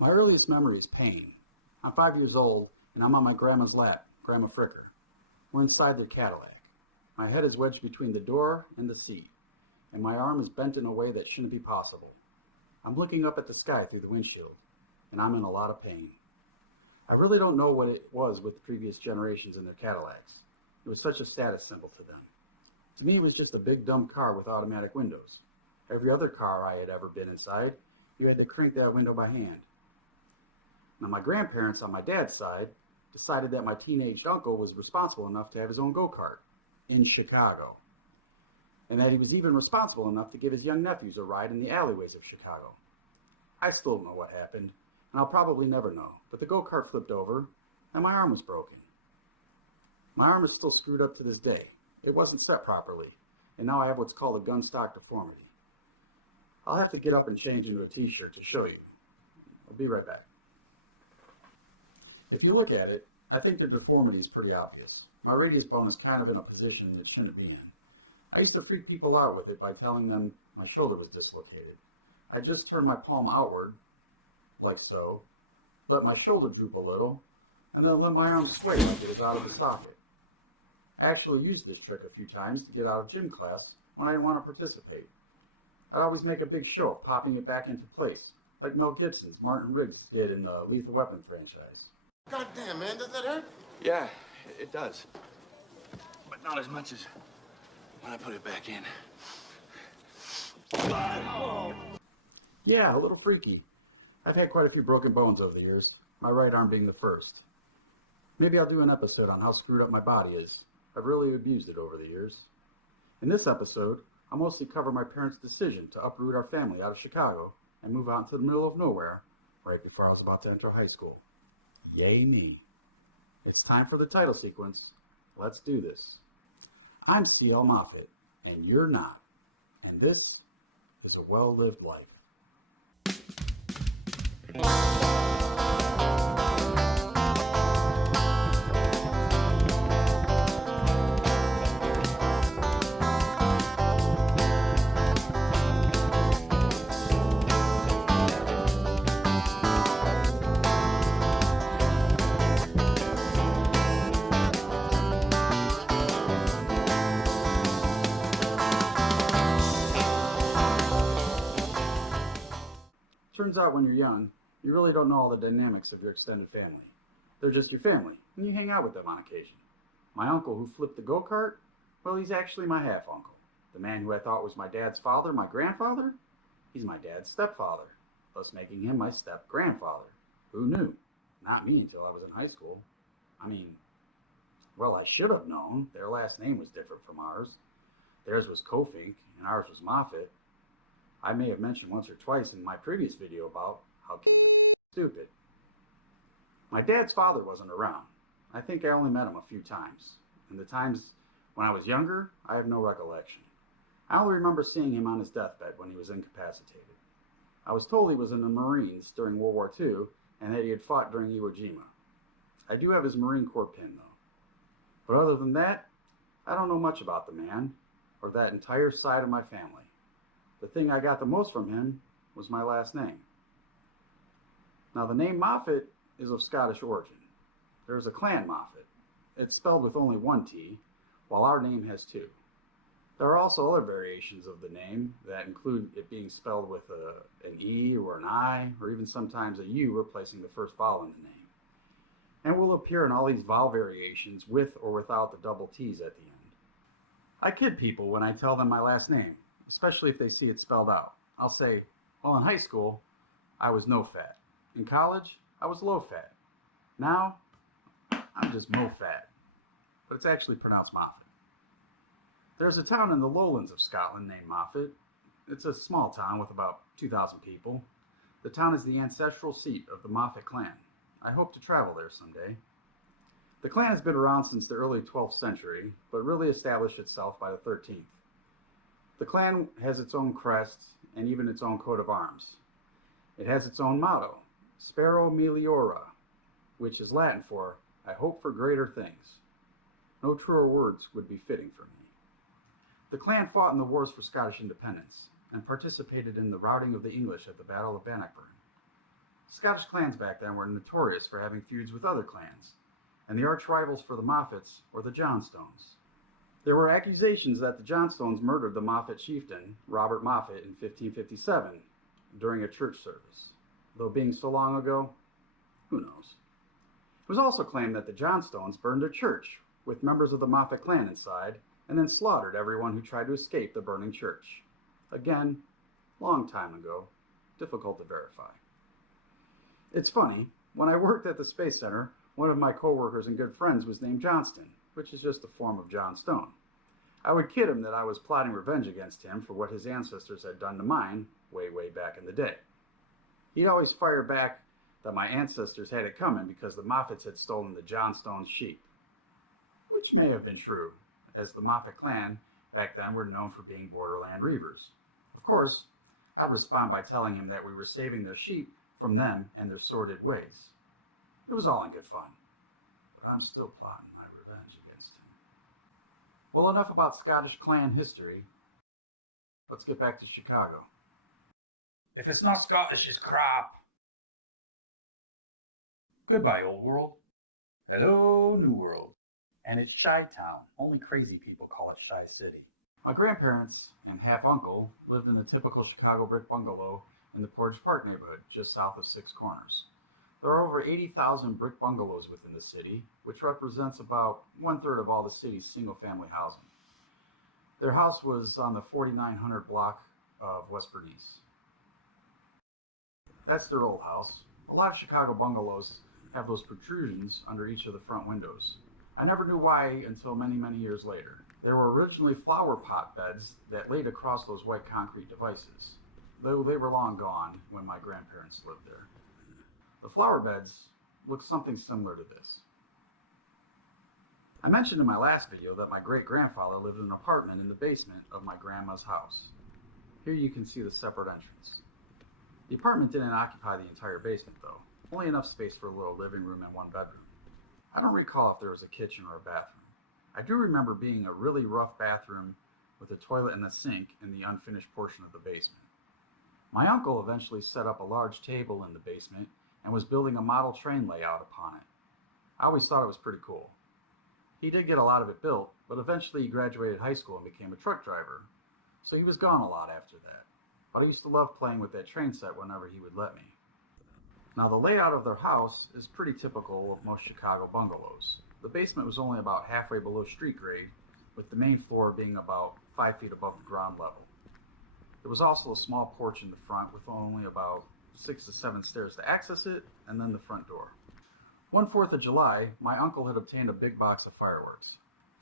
My earliest memory is pain. I'm 5 years old, and I'm on my grandma's lap, Grandma Fricker. We're inside their Cadillac. My head is wedged between the door and the seat, and my arm is bent in a way that shouldn't be possible. I'm looking up at the sky through the windshield, and I'm in a lot of pain. I really don't know what it was with the previous generations in their Cadillacs. It was such a status symbol to them. To me, it was just a big dumb car with automatic windows. Every other car I had ever been inside, you had to crank that window by hand. Now, my grandparents on my dad's side decided that my teenage uncle was responsible enough to have his own go-kart in Chicago, and that he was even responsible enough to give his young nephews a ride in the alleyways of Chicago. I still don't know what happened, and I'll probably never know, but the go-kart flipped over, and my arm was broken. My arm is still screwed up to this day. It wasn't set properly, and now I have what's called a gun stock deformity. I'll have to get up and change into a t-shirt to show you. I'll be right back. If you look at it, I think the deformity is pretty obvious. My radius bone is kind of in a position it shouldn't be in. I used to freak people out with it by telling them my shoulder was dislocated. I just turned my palm outward, like so, let my shoulder droop a little, and then let my arm sway like it was out of the socket. I actually used this trick a few times to get out of gym class when I didn't want to participate. I'd always make a big show of popping it back into place, like Mel Gibson's Martin Riggs did in the Lethal Weapon franchise. God damn, man, does that hurt? Yeah, it does. But not as much as when I put it back in. Yeah, a little freaky. I've had quite a few broken bones over the years, my right arm being the first. Maybe I'll do an episode on how screwed up my body is. I've really abused it over the years. In this episode, I'll mostly cover my parents' decision to uproot our family out of Chicago and move out into the middle of nowhere right before I was about to enter high school. Yay me. It's time for the title sequence. Let's do this. I'm C.L. Moffat, and you're not. And this is a well-lived life. Turns out when you're young, you really don't know all the dynamics of your extended family. They're just your family, and you hang out with them on occasion. My uncle who flipped the go-kart, well, he's actually my half-uncle. The man who I thought was my dad's father, my grandfather, he's my dad's stepfather, thus making him my step-grandfather. Who knew? Not me until I was in high school. I should have known. Their last name was different from ours. Theirs was Kofink, and ours was Moffat. I may have mentioned once or twice in my previous video about how kids are stupid. My dad's father wasn't around. I think I only met him a few times. And the times when I was younger, I have no recollection. I only remember seeing him on his deathbed when he was incapacitated. I was told he was in the Marines during World War II and that he had fought during Iwo Jima. I do have his Marine Corps pin though. But other than that, I don't know much about the man or that entire side of my family. The thing I got the most from him was my last name. Now, the name Moffat is of Scottish origin. There is a clan Moffat. It's spelled with only one T, while our name has two. There are also other variations of the name that include it being spelled with an E or an I, or even sometimes a U replacing the first vowel in the name. And will appear in all these vowel variations with or without the double T's at the end. I kid people when I tell them my last name, especially if they see it spelled out. I'll say, well, in high school, I was no fat. In college, I was low fat. Now, I'm just mo fat. But it's actually pronounced Moffat. There's a town in the lowlands of Scotland named Moffat. It's a small town with about 2,000 people. The town is the ancestral seat of the Moffat clan. I hope to travel there someday. The clan has been around since the early 12th century, but really established itself by the 13th. The clan has its own crest and even its own coat of arms. It has its own motto, Spero Meliora, which is Latin for, I hope for greater things. No truer words would be fitting for me. The clan fought in the wars for Scottish independence and participated in the routing of the English at the Battle of Bannockburn. Scottish clans back then were notorious for having feuds with other clans, and the arch rivals for the Moffats were the Johnstones. There were accusations that the Johnstones murdered the Moffat chieftain, Robert Moffat, in 1557 during a church service. Though being so long ago, who knows? It was also claimed that the Johnstones burned a church with members of the Moffat clan inside and then slaughtered everyone who tried to escape the burning church. Again, long time ago, difficult to verify. It's funny, when I worked at the Space Center, one of my coworkers and good friends was named Johnston, which is just a form of John Stone. I would kid him that I was plotting revenge against him for what his ancestors had done to mine way back in the day. He'd always fire back that my ancestors had it coming because the Moffats had stolen the Johnstone's sheep, which may have been true, as the Moffat clan back then were known for being borderland reavers. Of course, I'd respond by telling him that we were saving their sheep from them and their sordid ways. It was all in good fun, but I'm still plotting my revenge against him. Well, enough about Scottish clan history. Let's get back to Chicago. If it's not Scottish, it's crap. Goodbye, old world. Hello, new world. And it's Chi-Town. Only crazy people call it Chi City. My grandparents and half-uncle lived in the typical Chicago brick bungalow in the Portage Park neighborhood, just south of Six Corners. There are over 80,000 brick bungalows within the city, which represents about 1/3 of all the city's single-family housing. Their house was on the 4900 block of West Bernice. That's their old house. A lot of Chicago bungalows have those protrusions under each of the front windows. I never knew why until many years later. There were originally flower pot beds that laid across those white concrete devices, though they were long gone when my grandparents lived there. The flower beds look something similar to this. I mentioned in my last video that my great-grandfather lived in an apartment in the basement of my grandma's house. Here you can see the separate entrance. The apartment didn't occupy the entire basement though, only enough space for a little living room and one bedroom. I don't recall if there was a kitchen or a bathroom. I do remember being a really rough bathroom with a toilet and a sink in the unfinished portion of the basement. My uncle eventually set up a large table in the basement and was building a model train layout upon it. I always thought it was pretty cool. He did get a lot of it built, but eventually he graduated high school and became a truck driver, so he was gone a lot after that. But I used to love playing with that train set whenever he would let me. Now the layout of their house is pretty typical of most Chicago bungalows. The basement was only about halfway below street grade, with the main floor being about 5 feet above the ground level. There was also a small porch in the front with only about 6 to 7 stairs to access it, and then the front door. One 4th of July, my uncle had obtained a big box of fireworks.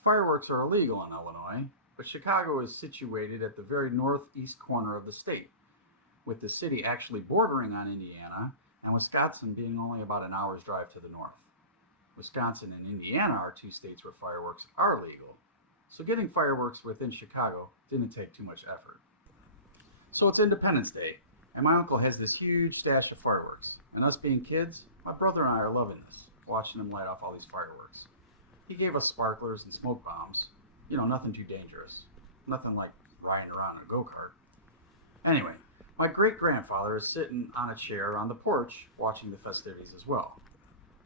Fireworks are illegal in Illinois, but Chicago is situated at the very northeast corner of the state, with the city actually bordering on Indiana and Wisconsin being only about an hour's drive to the north. Wisconsin and Indiana are two states where fireworks are legal, so getting fireworks within Chicago didn't take too much effort. So it's Independence Day, and my uncle has this huge stash of fireworks, and us being kids, my brother and I are loving this, watching him light off all these fireworks. He gave us sparklers and smoke bombs, nothing too dangerous, nothing like riding around in a go-kart. Anyway, my great-grandfather is sitting on a chair on the porch watching the festivities as well.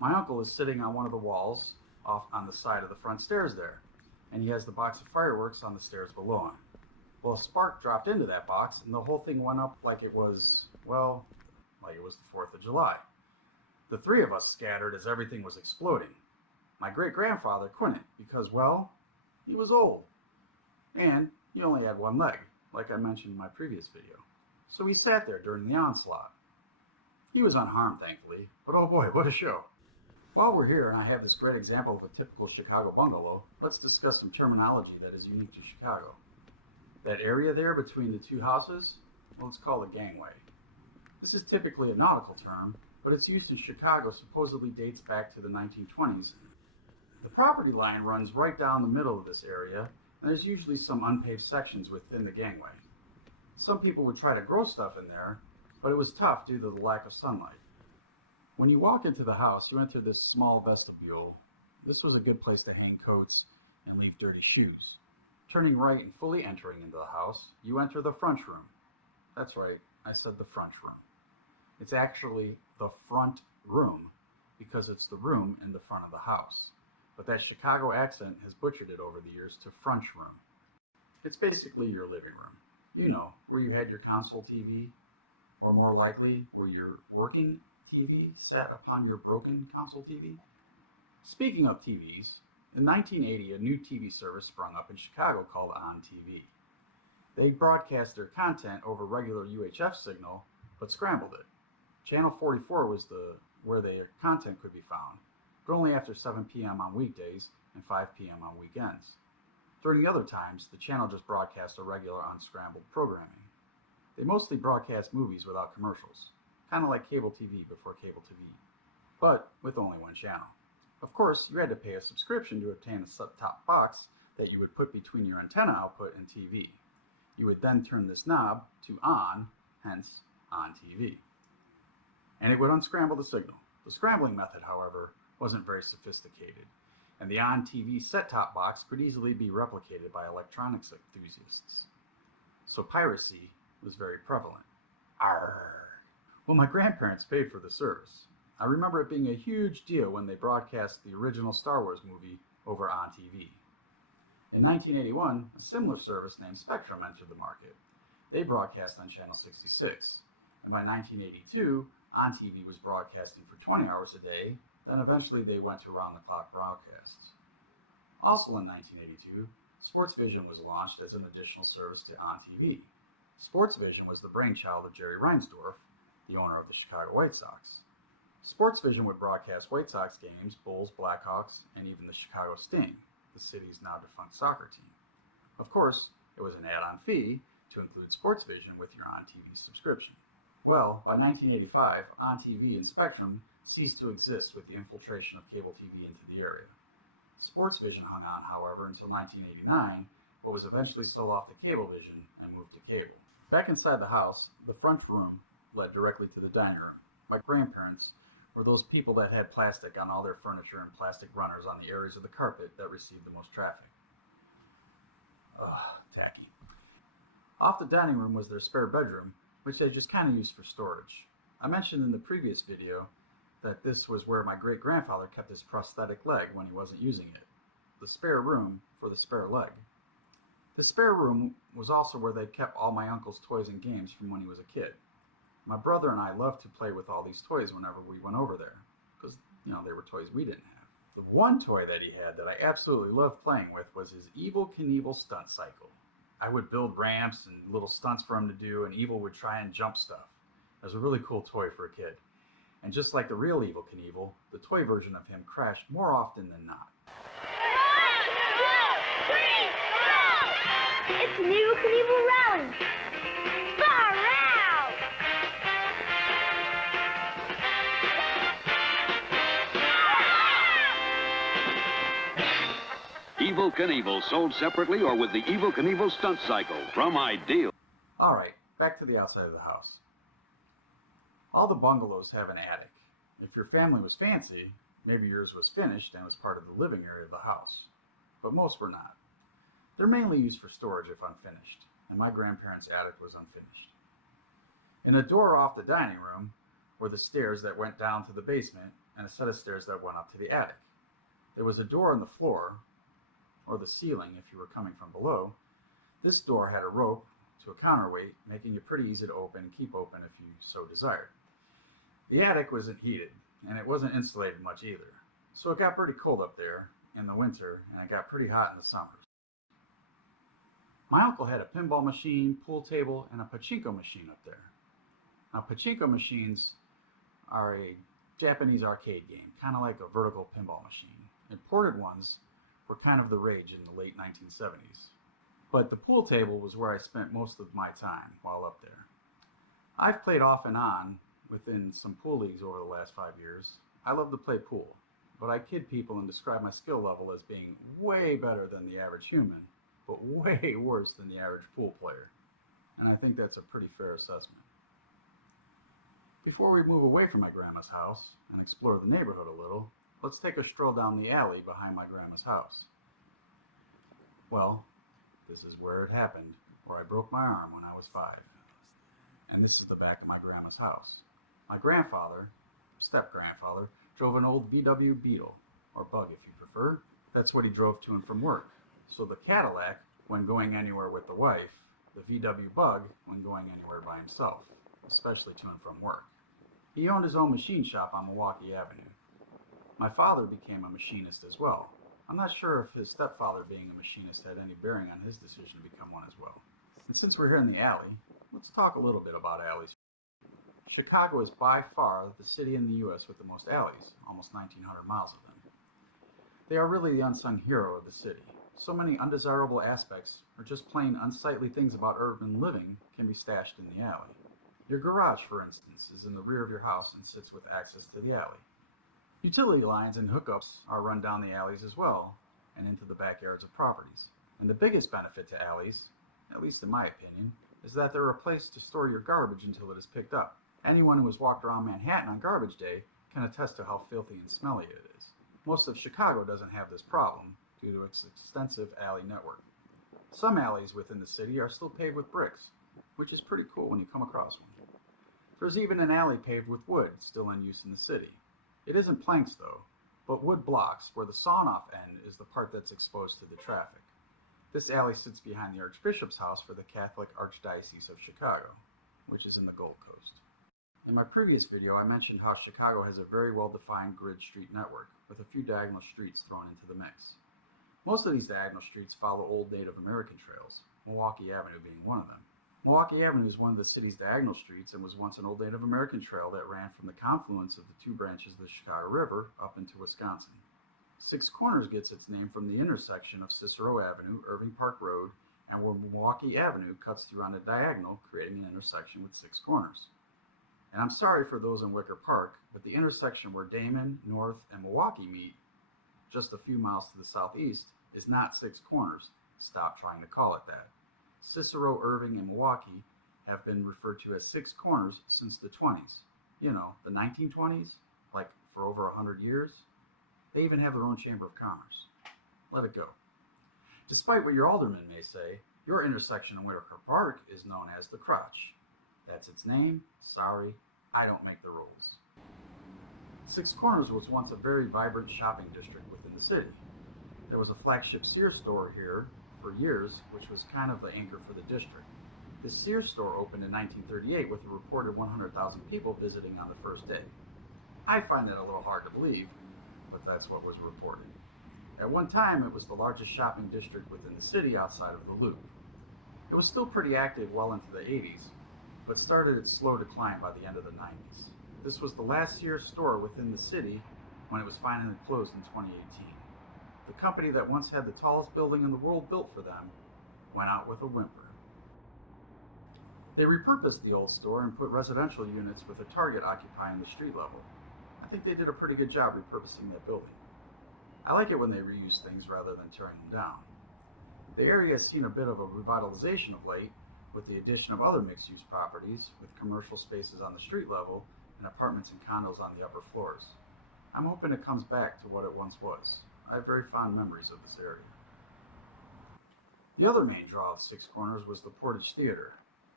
My uncle is sitting on one of the walls off on the side of the front stairs there, and he has the box of fireworks on the stairs below him. Well, a spark dropped into that box, and the whole thing went up like it was the 4th of July. The three of us scattered as everything was exploding. My great-grandfather couldn't because, he was old. And he only had one leg, like I mentioned in my previous video. So he sat there during the onslaught. He was unharmed, thankfully, but oh boy, what a show. While we're here and I have this great example of a typical Chicago bungalow, let's discuss some terminology that is unique to Chicago. That area there between the two houses, it's called a gangway. This is typically a nautical term, but its use in Chicago supposedly dates back to the 1920s. The property line runs right down the middle of this area, and there's usually some unpaved sections within the gangway. Some people would try to grow stuff in there, but it was tough due to the lack of sunlight. When you walk into the house, you enter this small vestibule. This was a good place to hang coats and leave dirty shoes. Turning right and fully entering into the house, you enter the front room. That's right, I said the front room. It's actually the front room because it's the room in the front of the house. But that Chicago accent has butchered it over the years to French room. It's basically your living room. You know, where you had your console TV, or more likely, where your working TV sat upon your broken console TV. Speaking of TVs, in 1980, a new TV service sprung up in Chicago called On TV. They broadcast their content over regular UHF signal, but scrambled it. Channel 44 was where their content could be found, but only after 7 p.m. on weekdays and 5 p.m. on weekends. During the other times, the channel just broadcast a regular unscrambled programming. They mostly broadcast movies without commercials, kind of like cable TV before cable TV, but with only one channel. Of course, you had to pay a subscription to obtain a set-top box that you would put between your antenna output and TV. You would then turn this knob to on, hence On TV. And it would unscramble the signal. The scrambling method, however, wasn't very sophisticated, and the On TV set-top box could easily be replicated by electronics enthusiasts. So piracy was very prevalent. Arrgh. Well, my grandparents paid for the service. I remember it being a huge deal when they broadcast the original Star Wars movie over On TV. In 1981, a similar service named Spectrum entered the market. They broadcast on Channel 66, and by 1982, On TV was broadcasting for 20 hours a day, then eventually they went to round-the-clock broadcasts. Also in 1982, SportsVision was launched as an additional service to On TV. SportsVision was the brainchild of Jerry Reinsdorf, the owner of the Chicago White Sox. SportsVision would broadcast White Sox games, Bulls, Blackhawks, and even the Chicago Sting, the city's now defunct soccer team. Of course, it was an add-on fee to include SportsVision with your On TV subscription. Well, by 1985, On TV and Spectrum ceased to exist with the infiltration of cable TV into the area. SportsVision hung on, however, until 1989, but was eventually sold off to Cablevision and moved to cable. Back inside the house, the front room led directly to the dining room. My grandparents were those people that had plastic on all their furniture and plastic runners on the areas of the carpet that received the most traffic. Ugh, tacky. Off the dining room was their spare bedroom, which they just kind of used for storage. I mentioned in the previous video that this was where my great-grandfather kept his prosthetic leg when he wasn't using it. The spare room for the spare leg. The spare room was also where they kept all my uncle's toys and games from when he was a kid. My brother and I loved to play with all these toys whenever we went over there, because, they were toys we didn't have. The one toy that he had that I absolutely loved playing with was his Evel Knievel stunt cycle. I would build ramps and little stunts for him to do, and Evel would try and jump stuff. It was a really cool toy for a kid. And just like the real Evel Knievel, the toy version of him crashed more often than not. 1, 2, 3, go! It's an Evel Knievel rally! Far out! Evel Knievel, sold separately or with the Evel Knievel stunt cycle from Ideal. All right, back to the outside of the house. All the bungalows have an attic. If your family was fancy, maybe yours was finished and was part of the living area of the house. But most were not. They're mainly used for storage if unfinished, and my grandparents' attic was unfinished. In a door off the dining room were the stairs that went down to the basement and a set of stairs that went up to the attic. There was a door on the floor, or the ceiling if you were coming from below. This door had a rope to a counterweight, making it pretty easy to open and keep open if you so desired. The attic wasn't heated, and it wasn't insulated much either, so it got pretty cold up there in the winter, and it got pretty hot in the summers. My uncle had a pinball machine, pool table, and a pachinko machine up there. Now, pachinko machines are a Japanese arcade game, kind of like a vertical pinball machine. Imported ones were kind of the rage in the late 1970s. But the pool table was where I spent most of my time while up there. I've played off and on within some pool leagues over the last 5 years. I love to play pool, but I kid people and describe my skill level as being way better than the average human, but way worse than the average pool player. And I think that's a pretty fair assessment. Before we move away from my grandma's house and explore the neighborhood a little, let's take a stroll down the alley behind my grandma's house. Well, this is where it happened, where I broke my arm when I was 5. And this is the back of my grandma's house. My grandfather, step-grandfather, drove an old VW Beetle, or Bug if you prefer. That's what he drove to and from work. So the Cadillac, when going anywhere with the wife, the VW Bug, when going anywhere by himself, especially to and from work. He owned his own machine shop on Milwaukee Avenue. My father became a machinist as well. I'm not sure if his stepfather being a machinist had any bearing on his decision to become one as well. And since we're here in the alley, let's talk a little bit about alleys. Chicago is by far the city in the U.S. with the most alleys, almost 1,900 miles of them. They are really the unsung hero of the city. So many undesirable aspects, or just plain unsightly things about urban living, can be stashed in the alley. Your garage, for instance, is in the rear of your house and sits with access to the alley. Utility lines and hookups are run down the alleys as well, and into the backyards of properties. And the biggest benefit to alleys, at least in my opinion, is that they're a place to store your garbage until it is picked up. Anyone who has walked around Manhattan on garbage day can attest to how filthy and smelly it is. Most of Chicago doesn't have this problem due to its extensive alley network. Some alleys within the city are still paved with bricks, which is pretty cool when you come across one. There's even an alley paved with wood still in use in the city. It isn't planks though, but wood blocks where the sawn-off end is the part that's exposed to the traffic. This alley sits behind the Archbishop's house for the Catholic Archdiocese of Chicago, which is in the Gold Coast. In my previous video, I mentioned how Chicago has a very well-defined grid street network, with a few diagonal streets thrown into the mix. Most of these diagonal streets follow old Native American trails, Milwaukee Avenue being one of them. Milwaukee Avenue is one of the city's diagonal streets and was once an old Native American trail that ran from the confluence of the two branches of the Chicago River up into Wisconsin. Six Corners gets its name from the intersection of Cicero Avenue, Irving Park Road, and where Milwaukee Avenue cuts through on a diagonal, creating an intersection with Six Corners. And I'm sorry for those in Wicker Park, but the intersection where Damon, North, and Milwaukee meet, just a few miles to the southeast, is not Six Corners. Stop trying to call it that. Cicero, Irving, and Milwaukee have been referred to as Six Corners since the 20s. You know, the 1920s, like for over 100 years. They even have their own Chamber of Commerce. Let it go. Despite what your alderman may say, your intersection in Wicker Park is known as the Crotch. That's its name. Sorry, I don't make the rules. Six Corners was once a very vibrant shopping district within the city. There was a flagship Sears store here for years, which was kind of the anchor for the district. This Sears store opened in 1938 with a reported 100,000 people visiting on the first day. I find that a little hard to believe, but that's what was reported. At one time, it was the largest shopping district within the city outside of the Loop. It was still pretty active well into the 80s, but started its slow decline by the end of the 90s. This was the last Sears store within the city when it was finally closed in 2018. The company that once had the tallest building in the world built for them went out with a whimper. They repurposed the old store and put residential units with a Target occupying the street level. I think they did a pretty good job repurposing that building. I like it when they reuse things rather than tearing them down. The area has seen a bit of a revitalization of late, with the addition of other mixed-use properties, with commercial spaces on the street level and apartments and condos on the upper floors. I'm hoping it comes back to what it once was. I have very fond memories of this area. The other main draw of Six Corners was the Portage Theater.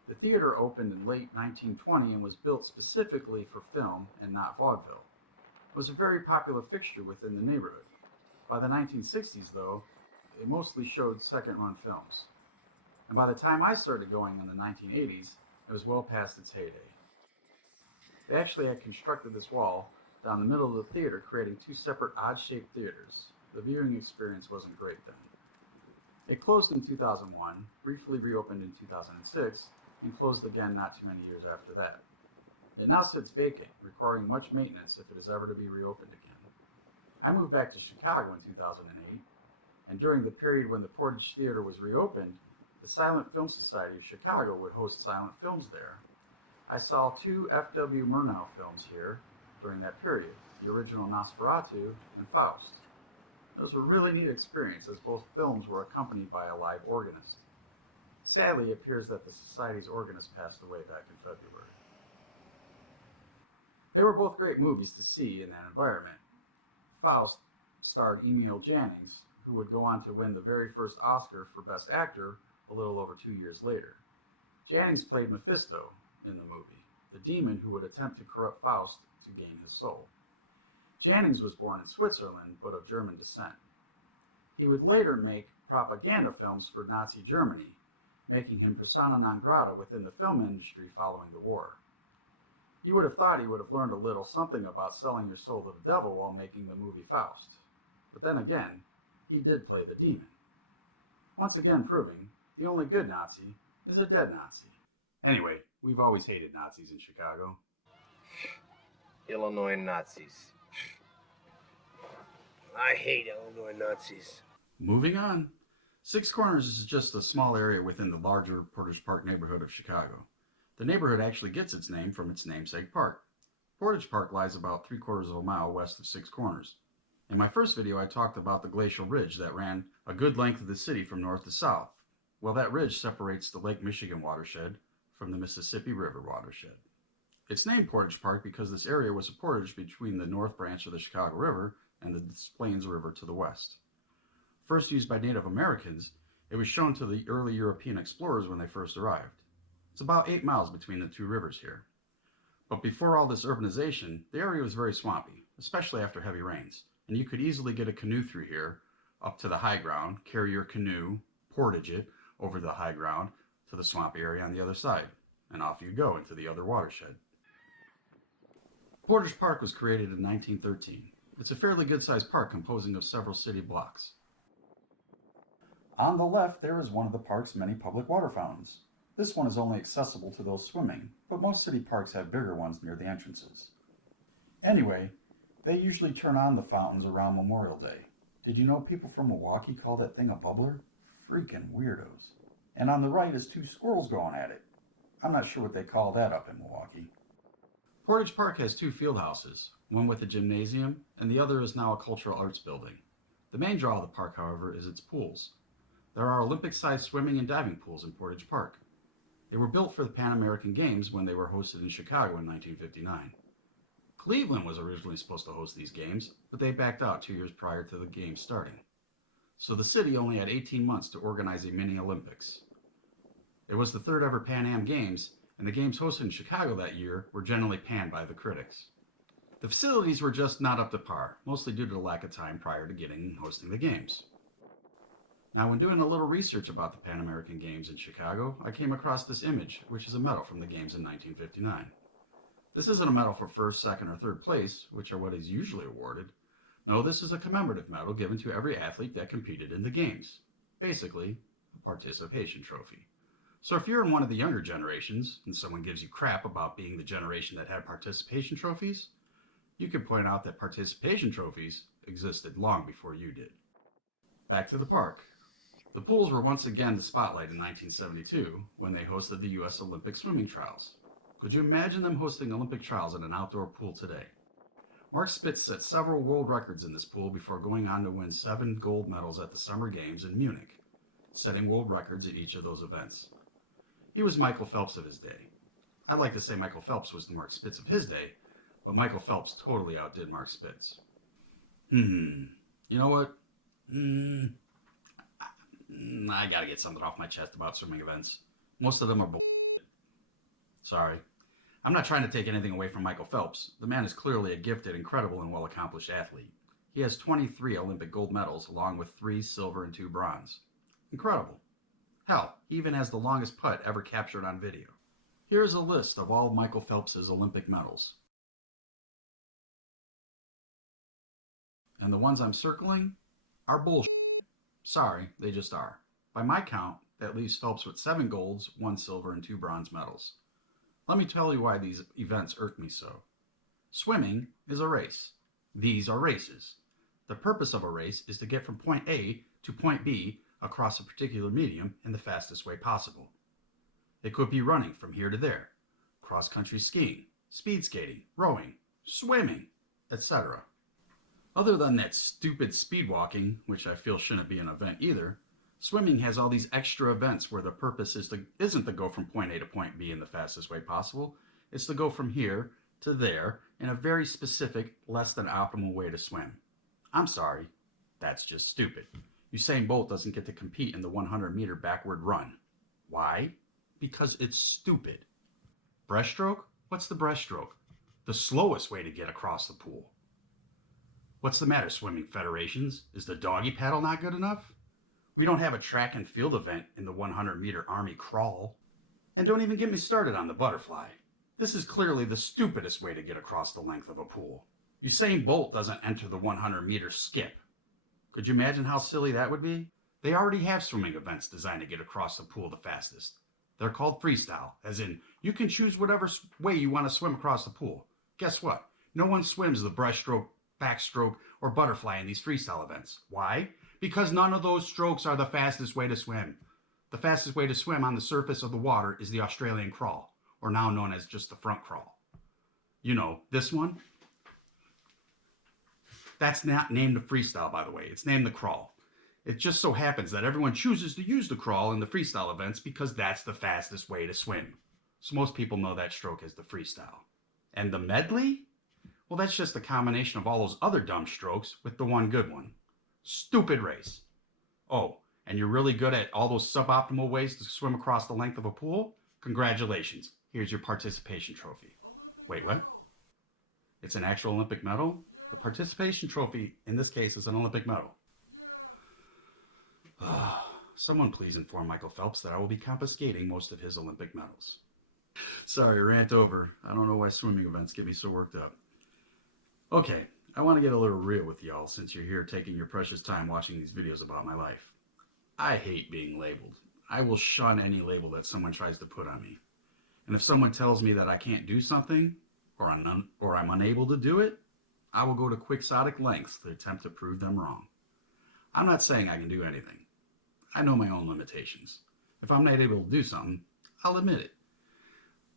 The theater opened in late 1920 and was built specifically for film and not vaudeville. It was a very popular fixture within the neighborhood. By the 1960s, though, it mostly showed second-run films. And by the time I started going in the 1980s, it was well past its heyday. They actually had constructed this wall down the middle of the theater, creating two separate odd-shaped theaters. The viewing experience wasn't great then. It closed in 2001, briefly reopened in 2006, and closed again not too many years after that. It now sits vacant, requiring much maintenance if it is ever to be reopened again. I moved back to Chicago in 2008, and during the period when the Portage Theater was reopened, the Silent Film Society of Chicago would host silent films there. I saw two F.W. Murnau films here during that period, the original Nosferatu and Faust. It was a really neat experience, as both films were accompanied by a live organist. Sadly, it appears that the Society's organist passed away back in February. They were both great movies to see in that environment. Faust starred Emil Jannings, who would go on to win the very first Oscar for Best Actor a little over 2 years later. Jannings played Mephisto in the movie. the demon who would attempt to corrupt Faust to gain his soul. Jannings was born in Switzerland, but of German descent. He would later make propaganda films for Nazi Germany, making him persona non grata within the film industry following the war. You would have thought he would have learned a little something about selling your soul to the devil while making the movie Faust. But then again, he did play the demon. Once again proving the only good Nazi is a dead Nazi. Anyway, we've always hated Nazis in Chicago. Illinois Nazis. I hate Illinois Nazis. Moving on. Six Corners is just a small area within the larger Portage Park neighborhood of Chicago. The neighborhood actually gets its name from its namesake park. Portage Park lies about 3/4 of a mile west of Six Corners. In my first video, I talked about the glacial ridge that ran a good length of the city from north to south. Well, that ridge separates the Lake Michigan watershed from the Mississippi River watershed. It's named Portage Park because this area was a portage between the north branch of the Chicago River and the Des Plaines River to the west. First used by Native Americans, it was shown to the early European explorers when they first arrived. It's about 8 miles between the two rivers here. But before all this urbanization, the area was very swampy, especially after heavy rains, and you could easily get a canoe through here up to the high ground, carry your canoe, portage it over the high ground to the swampy area on the other side, and off you go into the other watershed. Portage Park was created in 1913. It's a fairly good-sized park composing of several city blocks. On the left, there is one of the park's many public water fountains. This one is only accessible to those swimming, but most city parks have bigger ones near the entrances. Anyway, they usually turn on the fountains around Memorial Day. Did you know people from Milwaukee call that thing a bubbler? Freaking weirdos. And on the right is 2 squirrels going at it. I'm not sure what they call that up in Milwaukee. Portage Park has 2 field houses, one with a gymnasium, and the other is now a cultural arts building. The main draw of the park, however, is its pools. There are Olympic-sized swimming and diving pools in Portage Park. They were built for the Pan American Games when they were hosted in Chicago in 1959. Cleveland was originally supposed to host these games, but they backed out 2 years prior to the games starting. So the city only had 18 months to organize a mini Olympics. It was the 3rd ever Pan Am Games, and the games hosted in Chicago that year were generally panned by the critics. The facilities were just not up to par, mostly due to the lack of time prior to getting and hosting the games. Now, when doing a little research about the Pan American Games in Chicago, I came across this image, which is a medal from the games in 1959. This isn't a medal for 1st, 2nd, or 3rd place, which are what is usually awarded. No, this is a commemorative medal given to every athlete that competed in the games. Basically, a participation trophy. So if you're in one of the younger generations, and someone gives you crap about being the generation that had participation trophies, you can point out that participation trophies existed long before you did. Back to the park. The pools were once again the spotlight in 1972 when they hosted the U.S. Olympic swimming trials. Could you imagine them hosting Olympic trials in an outdoor pool today? Mark Spitz set several world records in this pool before going on to win 7 gold medals at the Summer Games in Munich, setting world records at each of those events. He was Michael Phelps of his day. I'd like to say Michael Phelps was the Mark Spitz of his day, but Michael Phelps totally outdid Mark Spitz. You know what? I gotta get something off my chest about swimming events. Most of them are bullshit. Sorry. I'm not trying to take anything away from Michael Phelps. The man is clearly a gifted, incredible, and well-accomplished athlete. He has 23 Olympic gold medals, along with 3 silver and 2 bronze. Incredible. Hell, he even has the longest putt ever captured on video. Here's a list of all of Michael Phelps' Olympic medals. And the ones I'm circling are bullshit. Sorry, they just are. By my count, that leaves Phelps with 7 golds, 1 silver, and 2 bronze medals. Let me tell you why these events irk me so. Swimming is a race. These are races. The purpose of a race is to get from point A to point B across a particular medium in the fastest way possible. It could be running from here to there, cross-country skiing, speed skating, rowing, swimming, etc. Other than that stupid speed walking, which I feel shouldn't be an event either, swimming has all these extra events where the purpose isn't to go from point A to point B in the fastest way possible. It's to go from here to there in a very specific, less than optimal way to swim. I'm sorry, that's just stupid. Usain Bolt doesn't get to compete in the 100-meter backward run. Why? Because it's stupid. Breaststroke? What's the breaststroke? The slowest way to get across the pool. What's the matter, swimming federations? Is the doggy paddle not good enough? We don't have a track and field event in the 100-meter Army crawl. And don't even get me started on the butterfly. This is clearly the stupidest way to get across the length of a pool. Usain Bolt doesn't enter the 100-meter skip. Could you imagine how silly that would be? They already have swimming events designed to get across the pool the fastest. They're called freestyle, as in, you can choose whatever way you want to swim across the pool. Guess what? No one swims the breaststroke, backstroke, or butterfly in these freestyle events. Why? Because none of those strokes are the fastest way to swim. The fastest way to swim on the surface of the water is the Australian crawl, or now known as just the front crawl. You know, this one? That's not named the freestyle, by the way. It's named the crawl. It just so happens that everyone chooses to use the crawl in the freestyle events because that's the fastest way to swim. So most people know that stroke as the freestyle. And the medley? Well, that's just a combination of all those other dumb strokes with the one good one. Stupid race. Oh, and you're really good at all those suboptimal ways to swim across the length of a pool? Congratulations. Here's your participation trophy. Wait, what? It's an actual Olympic medal? The participation trophy, in this case, is an Olympic medal. Someone please inform Michael Phelps that I will be confiscating most of his Olympic medals. Sorry, rant over. I don't know why swimming events get me so worked up. Okay, I want to get a little real with y'all since you're here taking your precious time watching these videos about my life. I hate being labeled. I will shun any label that someone tries to put on me. And if someone tells me that I can't do something, or I'm unable to do it, I will go to quixotic lengths to attempt to prove them wrong. I'm not saying I can do anything. I know my own limitations. If I'm not able to do something, I'll admit it.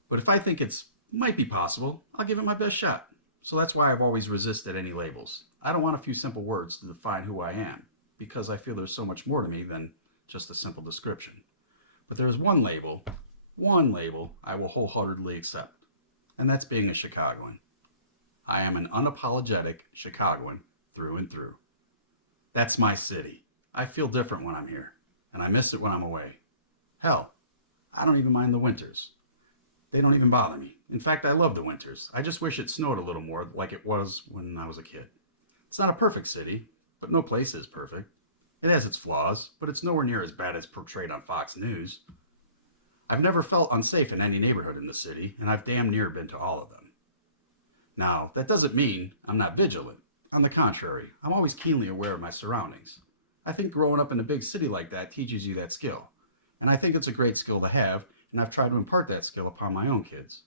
But if I think it might be possible, I'll give it my best shot. So that's why I've always resisted any labels. I don't want a few simple words to define who I am, because I feel there's so much more to me than just a simple description. But there's one label I will wholeheartedly accept, and that's being a Chicagoan. I am an unapologetic Chicagoan through and through. That's my city. I feel different when I'm here, and I miss it when I'm away. Hell, I don't even mind the winters. They don't even bother me. In fact, I love the winters. I just wish it snowed a little more like it was when I was a kid. It's not a perfect city, but no place is perfect. It has its flaws, but it's nowhere near as bad as portrayed on Fox News. I've never felt unsafe in any neighborhood in the city, and I've damn near been to all of them. Now, that doesn't mean I'm not vigilant. On the contrary, I'm always keenly aware of my surroundings. I think growing up in a big city like that teaches you that skill, and I think it's a great skill to have, and I've tried to impart that skill upon my own kids.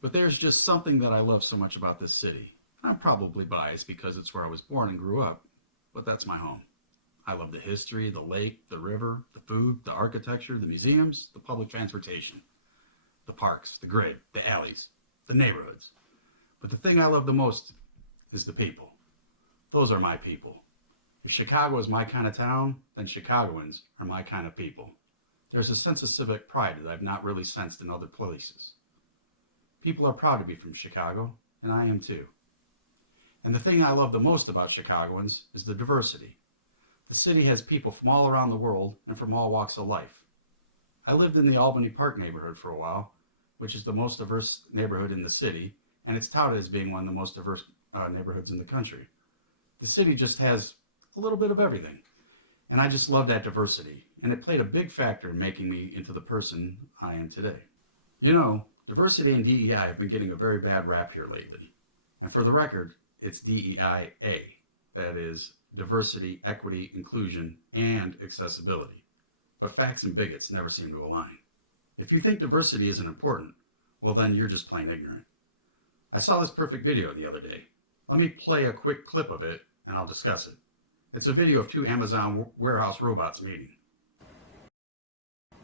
But there's just something that I love so much about this city. I'm probably biased because it's where I was born and grew up, but that's my home. I love the history, the lake, the river, the food, the architecture, the museums, the public transportation, the parks, the grid, the alleys, the neighborhoods. But the thing I love the most is the people. Those are my people. If Chicago is my kind of town, then Chicagoans are my kind of people. There's a sense of civic pride that I've not really sensed in other places. People are proud to be from Chicago, and I am too. And the thing I love the most about Chicagoans is the diversity. The city has people from all around the world and from all walks of life. I lived in the Albany Park neighborhood for a while, which is the most diverse neighborhood in the city, and it's touted as being one of the most diverse neighborhoods in the country. The city just has a little bit of everything, and I just love that diversity, and it played a big factor in making me into the person I am today. You know, diversity and DEI have been getting a very bad rap here lately. And for the record, it's DEI-A, that is, diversity, equity, inclusion, and accessibility. But facts and bigots never seem to align. If you think diversity isn't important, well then you're just plain ignorant. I saw this perfect video the other day. Let me play a quick clip of it and I'll discuss it. It's a video of two Amazon warehouse robots meeting.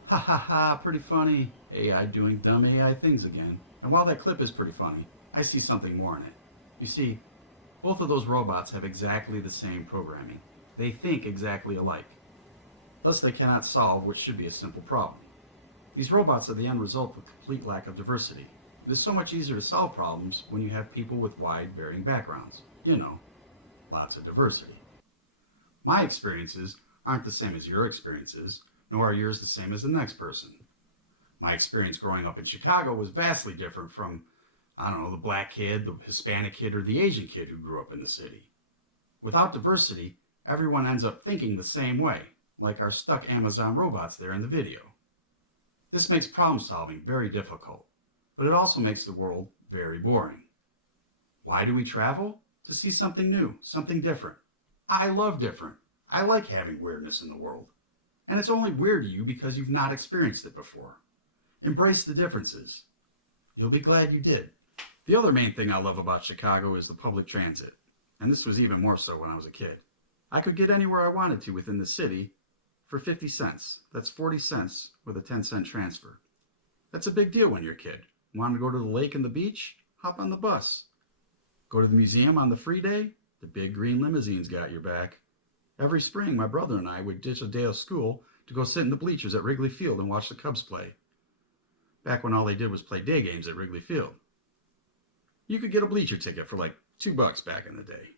Ha ha ha, pretty funny. AI doing dumb AI things again. And while that clip is pretty funny, I see something more in it. You see, both of those robots have exactly the same programming. They think exactly alike. Thus, they cannot solve what should be a simple problem. These robots are the end result of a complete lack of diversity. It is so much easier to solve problems when you have people with wide, varying backgrounds. You know, lots of diversity. My experiences aren't the same as your experiences, nor are yours the same as the next person. My experience growing up in Chicago was vastly different from I don't know, the black kid, the Hispanic kid, or the Asian kid who grew up in the city. Without diversity, everyone ends up thinking the same way, like our stuck Amazon robots there in the video. This makes problem solving very difficult, but it also makes the world very boring. Why do we travel? To see something new, something different. I love different. I like having weirdness in the world. And it's only weird to you because you've not experienced it before. Embrace the differences. You'll be glad you did. The other main thing I love about Chicago is the public transit. And this was even more so when I was a kid. I could get anywhere I wanted to within the city for 50 cents. That's 40 cents with a 10-cent transfer. That's a big deal when you're a kid. Want to go to the lake and the beach? Hop on the bus. Go to the museum on the free day? The big green limousines got your back. Every spring, my brother and I would ditch a day of school to go sit in the bleachers at Wrigley Field and watch the Cubs play. Back when all they did was play day games at Wrigley Field. You could get a bleacher ticket for like $2 back in the day.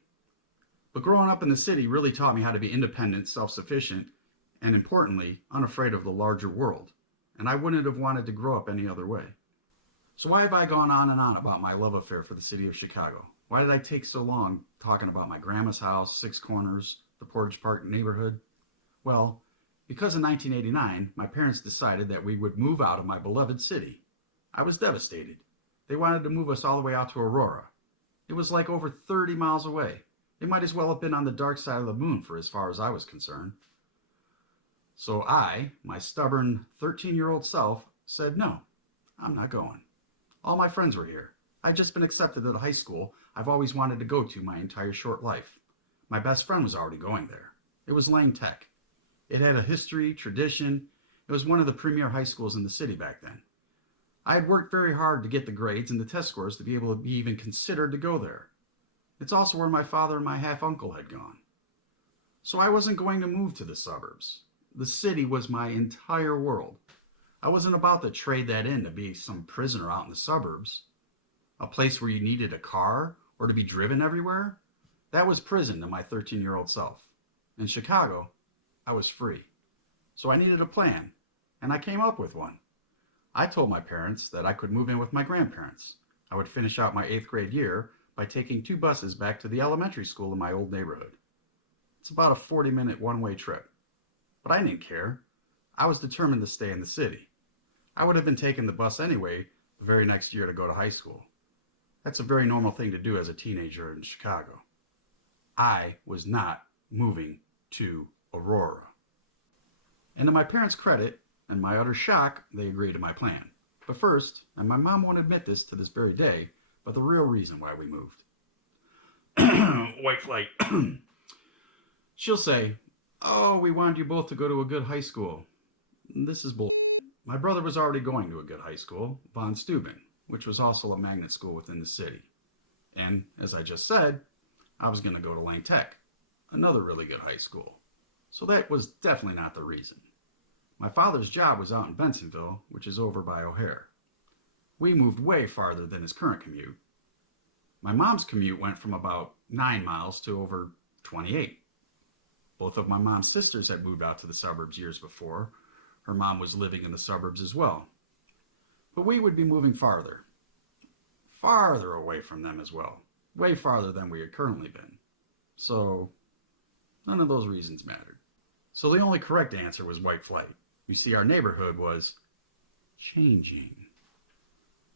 But growing up in the city really taught me how to be independent, self-sufficient, and importantly, unafraid of the larger world. And I wouldn't have wanted to grow up any other way. So why have I gone on and on about my love affair for the city of Chicago? Why did I take so long talking about my grandma's house, Six Corners, the Portage Park neighborhood? Well, because in 1989, my parents decided that we would move out of my beloved city. I was devastated. They wanted to move us all the way out to Aurora. It was like over 30 miles away. It might as well have been on the dark side of the moon for as far as I was concerned. So I, my stubborn 13-year-old self, said no, I'm not going. All my friends were here. I'd just been accepted at a high school I've always wanted to go to my entire short life. My best friend was already going there. It was Lang Tech. It had a history, tradition. It was one of the premier high schools in the city back then. I had worked very hard to get the grades and the test scores to be able to be even considered to go there. It's also where my father and my half-uncle had gone. So I wasn't going to move to the suburbs. The city was my entire world. I wasn't about to trade that in to be some prisoner out in the suburbs. A place where you needed a car or to be driven everywhere. That was prison to my 13-year-old self. In Chicago, I was free. So I needed a plan, and I came up with one. I told my parents that I could move in with my grandparents. I would finish out my 8th grade year by taking 2 buses back to the elementary school in my old neighborhood. It's about a 40-minute one-way trip. But I didn't care. I was determined to stay in the city. I would have been taking the bus anyway the very next year to go to high school. That's a very normal thing to do as a teenager in Chicago. I was not moving to Aurora. And to my parents' credit, and my utter shock, they agreed to my plan. But first, and my mom won't admit this to this very day, but the real reason why we moved. White flight. She'll say, oh, we wanted you both to go to a good high school. This is bull. My brother was already going to a good high school, Von Steuben, which was also a magnet school within the city. And, as I just said, I was going to go to Lang Tech, another really good high school. So that was definitely not the reason. My father's job was out in Bensonville, which is over by O'Hare. We moved way farther than his current commute. My mom's commute went from about 9 miles to over 28. Both of my mom's sisters had moved out to the suburbs years before. Her mom was living in the suburbs as well. But we would be moving farther away from them as well, way farther than we had currently been. So none of those reasons mattered. So the only correct answer was white flight. You see, our neighborhood was changing.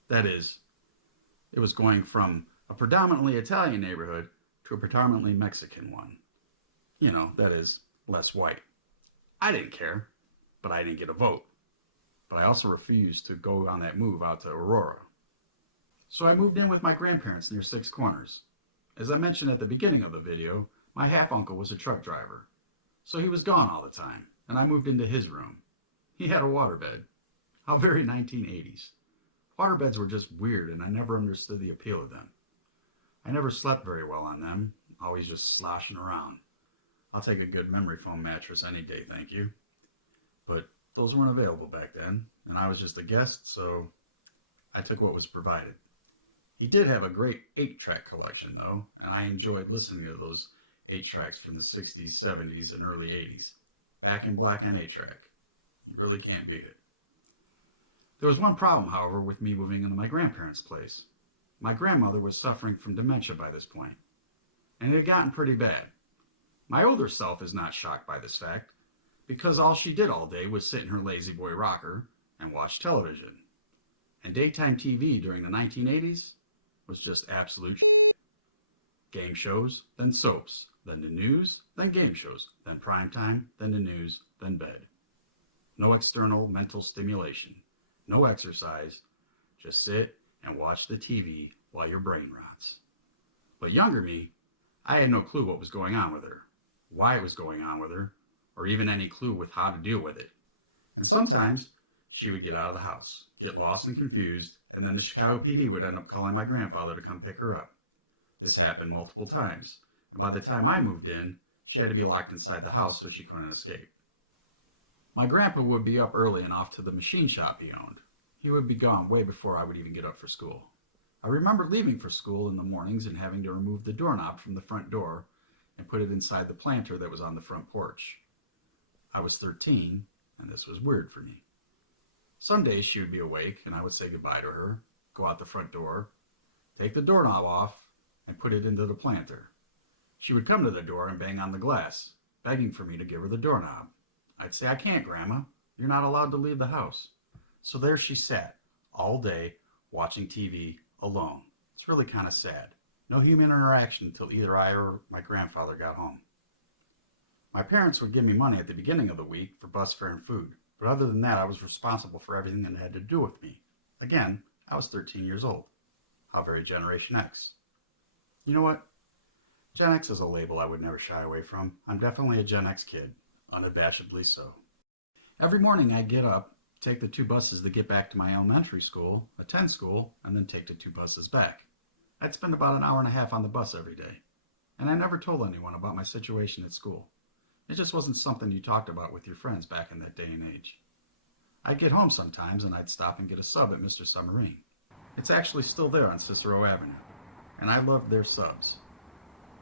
That is, it was going from a predominantly Italian neighborhood to a predominantly Mexican one. You know, that is, less white. I didn't care, but I didn't get a vote. But I also refused to go on that move out to Aurora. So I moved in with my grandparents near Six Corners. As I mentioned at the beginning of the video, my half-uncle was a truck driver. So he was gone all the time, and I moved into his room. He had a waterbed. How very 1980s. Waterbeds were just weird, and I never understood the appeal of them. I never slept very well on them, always just sloshing around. I'll take a good memory foam mattress any day, thank you. But those weren't available back then, and I was just a guest, so I took what was provided. He did have a great 8-track collection, though, and I enjoyed listening to those 8-tracks from the 60s, 70s, and early 80s. Back in black and 8-track. You really can't beat it. There was one problem, however, with me moving into my grandparents' place. My grandmother was suffering from dementia by this point, and it had gotten pretty bad. My older self is not shocked by this fact, because all she did all day was sit in her lazy boy rocker and watch television. And daytime TV during the 1980s was just absolute shit. Game shows, then soaps, then the news, then game shows, then primetime, then the news, then bed. No external mental stimulation, no exercise, just sit and watch the TV while your brain rots. But younger me, I had no clue what was going on with her, why it was going on with her, or even any clue with how to deal with it. And sometimes she would get out of the house, get lost and confused, and then the Chicago PD would end up calling my grandfather to come pick her up. This happened multiple times, and by the time I moved in, she had to be locked inside the house so she couldn't escape. My grandpa would be up early and off to the machine shop he owned. He would be gone way before I would even get up for school. I remember leaving for school in the mornings and having to remove the doorknob from the front door and put it inside the planter that was on the front porch. I was 13, and this was weird for me. Some days she would be awake, and I would say goodbye to her, go out the front door, take the doorknob off, and put it into the planter. She would come to the door and bang on the glass, begging for me to give her the doorknob. I'd say, "I can't, Grandma. You're not allowed to leave the house." So there she sat, all day, watching TV, alone. It's really kind of sad. No human interaction until either I or my grandfather got home. My parents would give me money at the beginning of the week for bus fare and food, but other than that, I was responsible for everything that had to do with me. Again, I was 13 years old. How very Generation X. You know what? Gen X is a label I would never shy away from. I'm definitely a Gen X kid, unabashedly so. Every morning I'd get up, take the 2 buses to get back to my elementary school, attend school, and then take the 2 buses back. I'd spend about an hour and a half on the bus every day, and I never told anyone about my situation at school. It just wasn't something you talked about with your friends back in that day and age. I'd get home sometimes and I'd stop and get a sub at Mr. Submarine. It's actually still there on Cicero Avenue, and I loved their subs.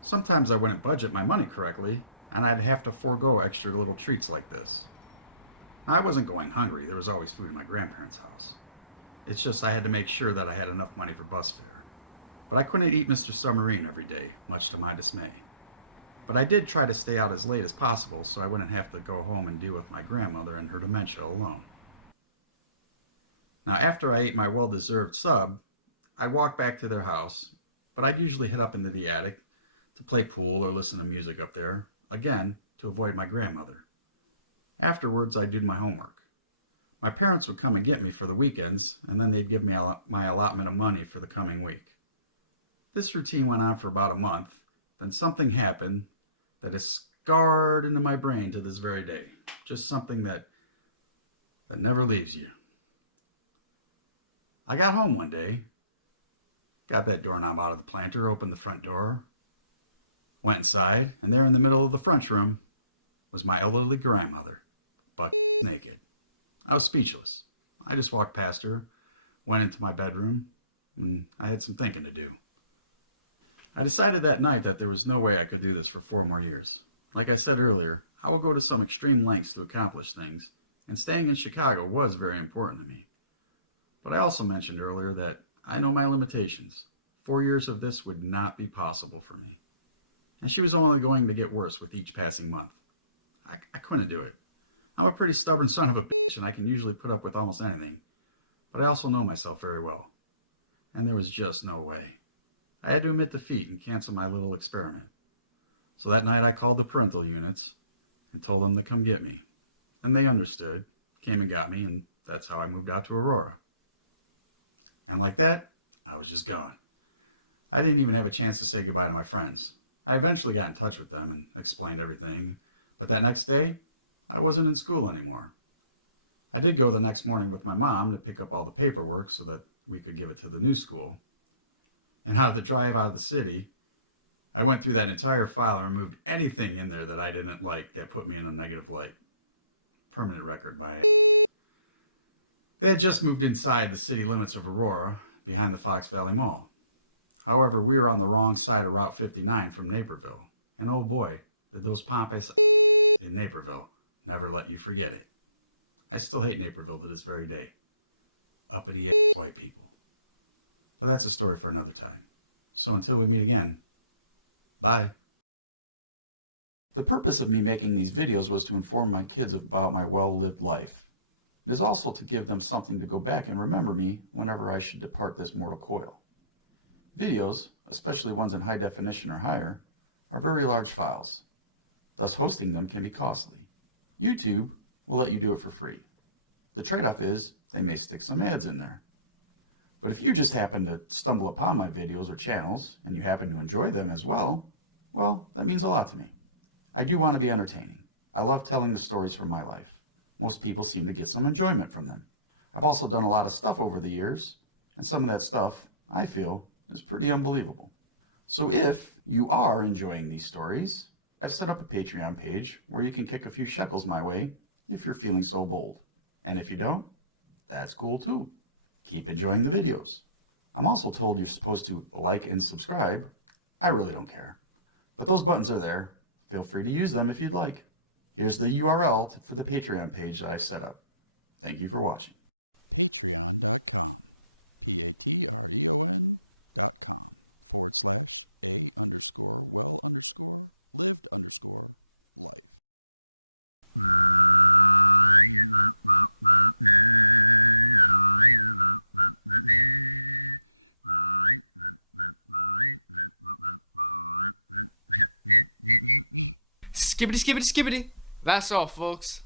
Sometimes I wouldn't budget my money correctly, and I'd have to forego extra little treats like this. Now, I wasn't going hungry. There was always food in my grandparents' house. It's just I had to make sure that I had enough money for bus fare. But I couldn't eat Mr. Submarine every day, much to my dismay. But I did try to stay out as late as possible so I wouldn't have to go home and deal with my grandmother and her dementia alone. Now, after I ate my well-deserved sub, I'd walk back to their house, but I'd usually head up into the attic to play pool or listen to music up there, again, to avoid my grandmother. Afterwards, I'd do my homework. My parents would come and get me for the weekends, and then they'd give me my allotment of money for the coming week. This routine went on for about a month, then something happened that is scarred into my brain to this very day. Just something that never leaves you. I got home one day, got that doorknob out of the planter, opened the front door, went inside, and there in the middle of the front room was my elderly grandmother, butt naked. I was speechless. I just walked past her, went into my bedroom, and I had some thinking to do. I decided that night that there was no way I could do this for 4 more years. Like I said earlier, I would go to some extreme lengths to accomplish things, and staying in Chicago was very important to me. But I also mentioned earlier that I know my limitations. 4 years of this would not be possible for me. And she was only going to get worse with each passing month. I couldn't do it. I'm a pretty stubborn son of a bitch, and I can usually put up with almost anything. But I also know myself very well. And there was just no way. I had to admit defeat and cancel my little experiment. So that night I called the parental units and told them to come get me. And they understood, came and got me, and that's how I moved out to Aurora. And like that, I was just gone. I didn't even have a chance to say goodbye to my friends. I eventually got in touch with them and explained everything, but that next day, I wasn't in school anymore. I did go the next morning with my mom to pick up all the paperwork so that we could give it to the new school. And out of the drive out of the city, I went through that entire file and removed anything in there that I didn't like that put me in a negative light. Permanent record by it. They had just moved inside the city limits of Aurora, behind the Fox Valley Mall. However, we were on the wrong side of Route 59 from Naperville. And oh boy, did those pompous in Naperville never let you forget it. I still hate Naperville to this very day. Uppity white people. But that's a story for another time. So until we meet again, bye. The purpose of me making these videos was to inform my kids about my well-lived life. It is also to give them something to go back and remember me whenever I should depart this mortal coil. Videos, especially ones in high definition or higher, are very large files. Thus hosting them can be costly. YouTube will let you do it for free. The trade-off is they may stick some ads in there. But if you just happen to stumble upon my videos or channels and you happen to enjoy them as well, that means a lot to me. I do want to be entertaining. I love telling the stories from my life. Most people seem to get some enjoyment from them. I've also done a lot of stuff over the years, and some of that stuff, I feel, is pretty unbelievable. So if you are enjoying these stories, I've set up a Patreon page where you can kick a few shekels my way if you're feeling so bold. And if you don't, that's cool too. Keep enjoying the videos. I'm also told you're supposed to like and subscribe. I really don't care. But those buttons are there. Feel free to use them if you'd like. Here's the URL for the Patreon page that I've set up. Thank you for watching. Skibbity, skibbity, skibbity. That's all, folks.